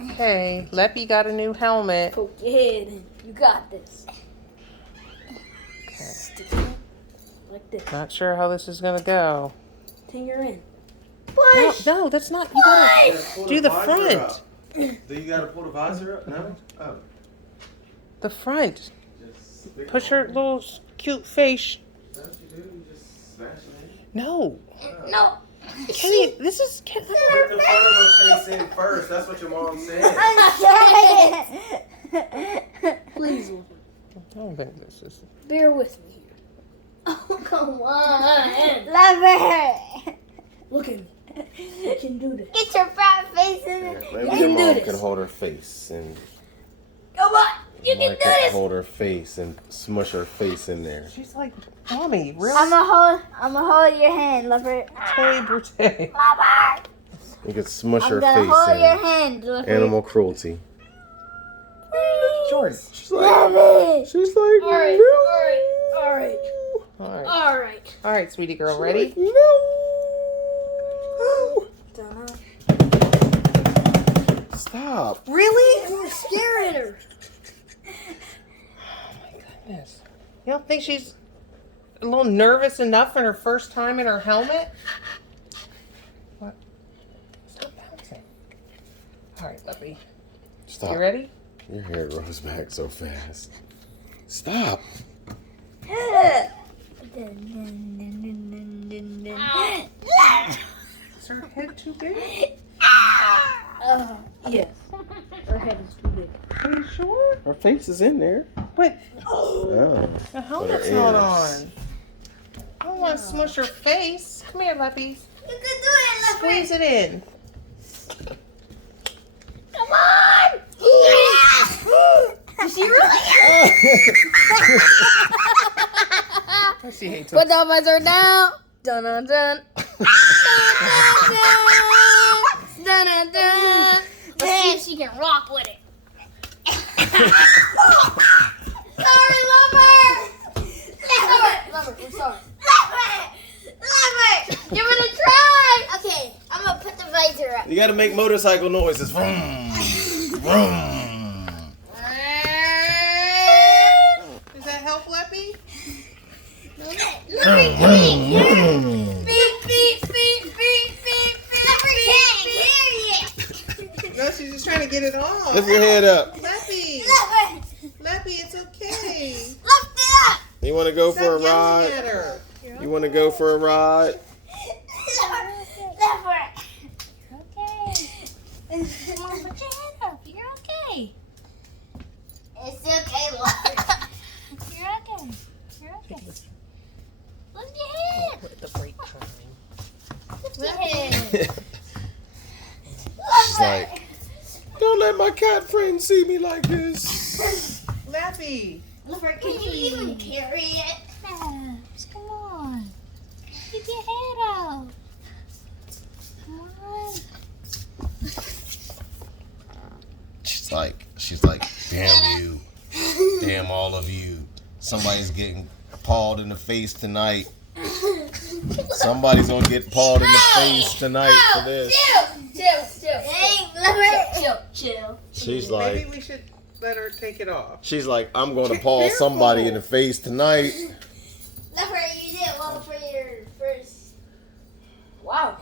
Okay, Leppy got a new helmet. Poke your head in. You got this. Okay. Stick it in like this. Not sure how this is gonna go. Till you're in. No, Push! no, that's not. You gotta Pull do the visor front. up. Do you gotta pull the visor up? No? Oh. The front. Just stick Push it her on. little cute face. That's what you do. You just smash it in. No, No. Kenny, this is. Put the front of her face in first. That's what your mom said. Please, I don't think this is. bear with me here. Oh, come on. Love it. Look at me. You can do this. Get your fat face in Yeah, it. maybe You your can do mom this. can hold her face and Come on. You can Mike do can this. hold her face and smush her face in there. She's like, Mommy, really? I'ma hold your hand, Leopard. Tay Brute. Leopard. You can smush I'm her gonna face hold your in. hand, Leopard. Animal cruelty. Jordan. She's like, Love it. she's like, All right. no. All right. All right. All right. All right, sweetie girl, She's ready? like, no. Stop. Really? You were scaring her. Oh my goodness. You don't think she's a little nervous enough for her first time in her helmet? What? Stop bouncing. All right, Leppy. Stop. You ready? Your hair grows back so fast. Stop. Is her head too big? Yes. Her head is too big. Are you sure? Her face is in there. But Oh. the helmet's her not ears. on. I don't want to smush her face. Come here, Leppy. You can do it, Leopard. Squeeze it in. Come on. Is she really? Oh, she hates Put it. the visor down. Dun dun dun. Dun dun dun. Let's see if she can rock with it. Sorry, Leopard. Leopard, we're sorry. Leopard. Give it a try. Okay, I'm gonna put the visor up. You gotta make motorcycle noises. Vroom. Vroom. Does that help, Leppy? Leopard, beep, beep, beep, beep, beep. Leopard can't hear you. No, she's just trying to get it off. Lift your head up. Leppy, Leopard, Leppy, it's okay. lift it up. You wanna go Stop for a yelling ride? at her. You wanna go for a ride? Leopard. Okay. Come on, put your hand up. You're okay. It's okay, Leopard. You're okay. You're okay. Lift your head. Put the brake time. Lift your head. She's like, don't let my cat friend see me like this. Leppy. Leopard, can you even carry it? Babs, come on. Keep your head out. Come on. She's like, damn you. Damn all of you. Somebody's getting pawed in the face tonight. Somebody's gonna get pawed in the face tonight for this. Chill. Hey, Leopard. Chill. She's Maybe like, we should let her take it off. I'm gonna paw somebody in the face tonight. Leopard, you did well for your first. Wow.